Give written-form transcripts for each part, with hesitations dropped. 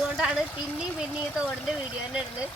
അതുകൊണ്ടാണ് പിന്നെയും ഈ തോടിന്റെ വീഡിയോ തന്നെ ഇടുന്നത്.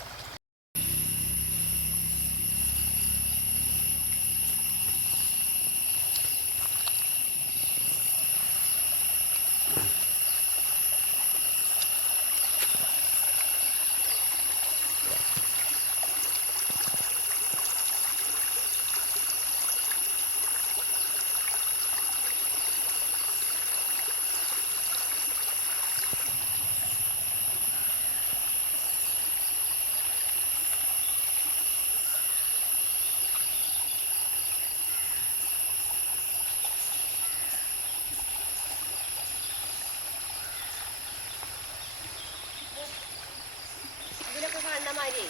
ഇതിലൊക്കെ കാണുന്ന മാതിരി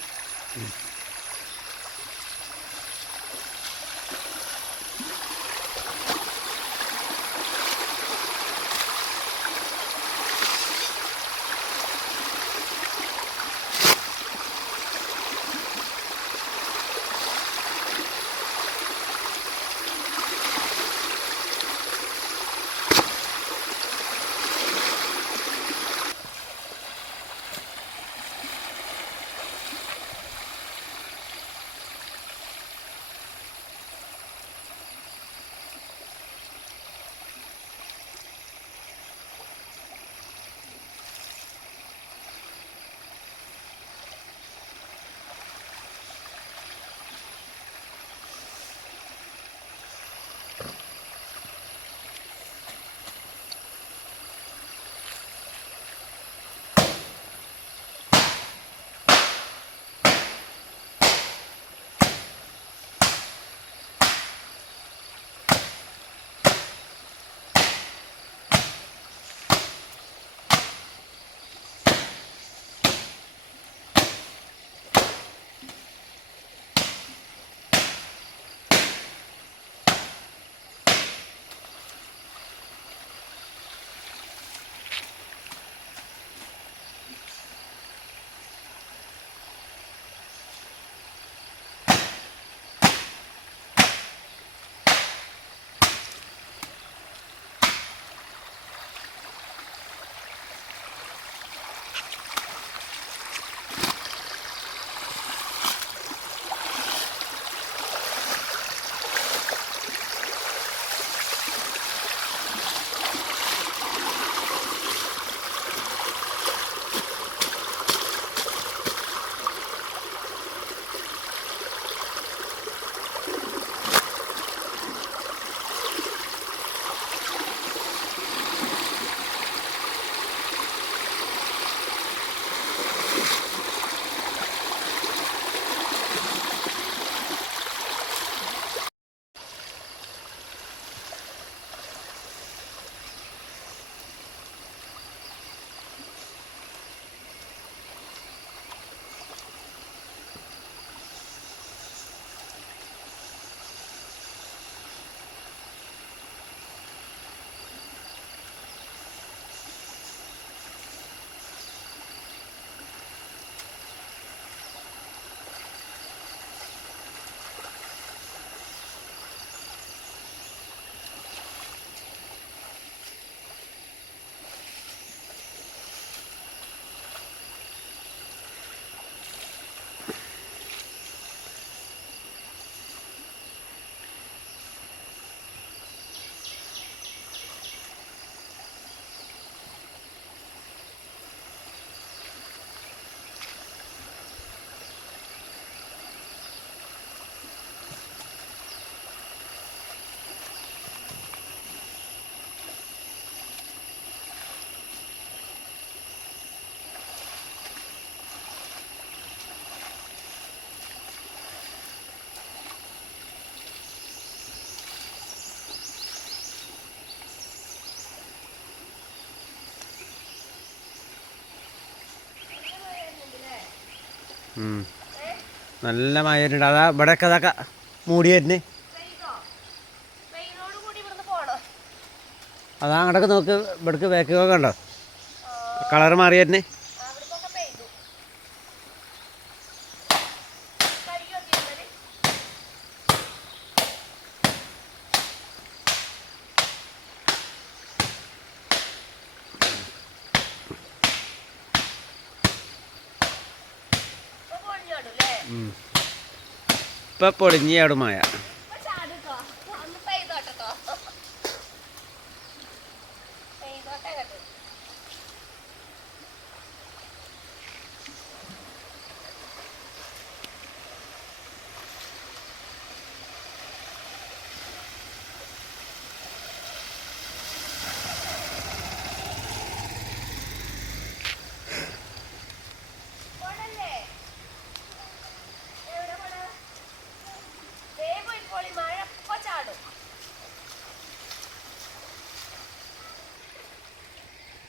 നല്ല മഴ വരുന്നുണ്ട്. അതാ ഇവിടെയൊക്കെ അതൊക്കെ മൂടി വരുന്നേ. അതാ അങ്ങോട്ടൊക്കെ നോക്ക്, ഇവിടേക്ക് ബാക്കൊക്കെ ഉണ്ടോ കളറ് മാറി വരുന്നേ. ഇപ്പം പൊളിഞ്ഞാടും മഴ. ഇപ്പൊ ചാടുട്ടോ. ഒന്ന് പെയ്തോട്ടോ. പെയ്തോട്ടെ കേട്ടോ.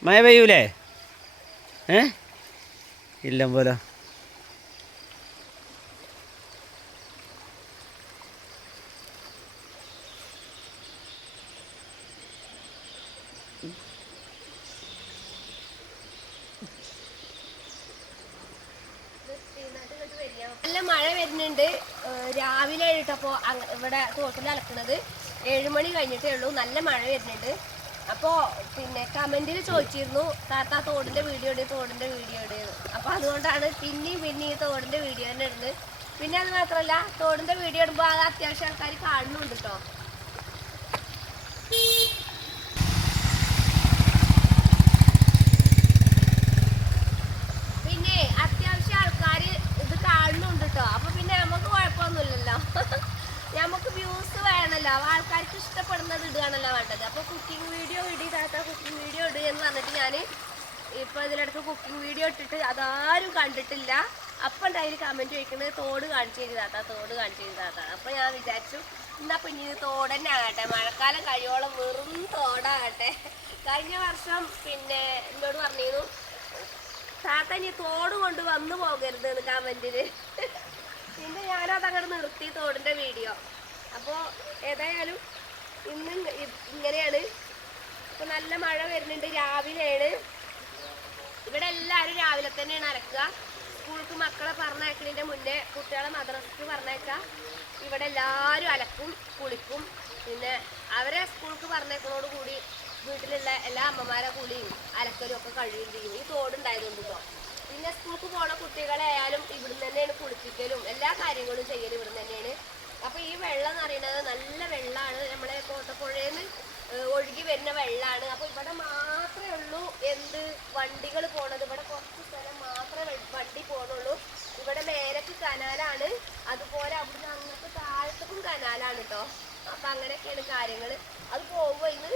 മഴ പെയ്യൂലേ? ഇല്ല പോലെ. നല്ല മഴ വരുന്നുണ്ട്. രാവിലെ ആയിട്ടപ്പോ ഇവിടെ തോട്ടിൽ അലക്കണത് 7 മണി കഴിഞ്ഞിട്ടേ ഉള്ളൂ. നല്ല മഴ വരുന്നുണ്ട്. അപ്പോ പിന്നെ കമന്റിൽ ചോദിച്ചിരുന്നു താത്ത തോടിന്റെ വീഡിയോ ഇട്, തോടിന്റെ വീഡിയോ ഇട്. അപ്പൊ അതുകൊണ്ടാണ് പിന്നെയും ഈ തോടിന്റെ വീഡിയോ തന്നെ ഇടുന്നത്. പിന്നെ അത് മാത്രല്ല, തോടിന്റെ വീഡിയോ ഇടുമ്പോ അത് അത്യാവശ്യം ആൾക്കാർ കാണുന്നുണ്ട് കേട്ടോ. പിന്നെ അത്യാവശ്യം ആൾക്കാർ ഇത് കാണുന്നുണ്ട് കേട്ടോ. അപ്പൊ പിന്നെ നമുക്ക് കുഴപ്പമൊന്നുമില്ലല്ലോ. നമുക്ക് വ്യൂസ് വേണമല്ലോ, ആൾക്കാർക്ക് ഇഷ്ടപ്പെടുന്നത് ഇടുകയാണല്ലോ വേണ്ടത്. അപ്പോൾ കുക്കിംഗ് വീഡിയോ ഇടി താത്ത, കുക്കിംഗ് വീഡിയോ ഇടുക എന്ന് പറഞ്ഞിട്ട് ഞാൻ ഇപ്പോൾ ഇതിലിടക്ക് കുക്കിംഗ് വീഡിയോ ഇട്ടിട്ട് അതാരും കണ്ടിട്ടില്ല. അപ്പം ഉണ്ടായി കമൻറ്റ് ചോദിക്കുന്നത് തോട് കാണിച്ചു തരും താത്ത, തോട് കാണിച്ചു തരും താത്ത. അപ്പോൾ ഞാൻ വിചാരിച്ചു എന്നാൽ പിന്നെ തോട് തന്നെ ആകട്ടെ, മഴക്കാലം കഴിയോളം വെറും തോടാകട്ടെ. കഴിഞ്ഞ വർഷം പിന്നെ എന്നോട് പറഞ്ഞിരുന്നു താത്ത ഇനി തോട് കൊണ്ട് വന്നു പോകരുത് എന്ന് കമൻറ്റിൽ. പിന്നെ ഞാനതങ്ങോട്ട് നിർത്തി തോടിൻ്റെ വീഡിയോ. അപ്പോൾ ഏതായാലും ഇന്ന് ഇങ്ങനെയാണ്. ഇപ്പോൾ നല്ല മഴ വരുന്നുണ്ട്. രാവിലെയാണ് ഇവിടെ എല്ലാവരും രാവിലെ തന്നെയാണ് അലക്കുക. സ്കൂൾക്ക് മക്കളെ പറഞ്ഞയക്കുന്നതിൻ്റെ മുന്നേ കുട്ടികളെ മദ്രസക്ക് പറഞ്ഞേക്കുക. ഇവിടെ എല്ലാവരും അലക്കും കുളിക്കും. പിന്നെ അവരെ സ്കൂൾക്ക് പറഞ്ഞേക്കുന്നതോട് കൂടി വീട്ടിലുള്ള എല്ലാ അമ്മമാരെ കുളിയും അലക്കലും ഒക്കെ കഴിയുകയും ചെയ്യും, ഈ തോടുണ്ടായതുകൊണ്ട് കേട്ടോ. പിന്നെ സ്കൂൾക്ക് പോണ കുട്ടികളെ ആയാലും ഇവിടുന്ന് തന്നെയാണ് കുളിപ്പിക്കലും എല്ലാ കാര്യങ്ങളും ചെയ്യലും ഇവിടുന്ന് തന്നെയാണ്. അപ്പോൾ ഈ വെള്ളം എന്ന് പറയുന്നത് നല്ല വെള്ളമാണ്, നമ്മളെ കോട്ടപ്പുഴയിൽ നിന്ന് ഒഴുകി വരുന്ന വെള്ളമാണ്. അപ്പോൾ ഇവിടെ മാത്രമേ ഉള്ളൂ എന്ത് വണ്ടികൾ പോണത്. ഇവിടെ കുറച്ച് സ്ഥലം മാത്രമേ വണ്ടി പോകണുള്ളൂ. ഇവിടെ മേലേക്ക് കനാലാണ്, അതുപോലെ അവിടുന്ന് അങ്ങനത്തെ താഴത്തേക്കും കനാലാണ് കേട്ടോ. അപ്പം അങ്ങനെയൊക്കെയാണ് കാര്യങ്ങൾ. അത് പോകുമ്പോൾ ഇന്ന്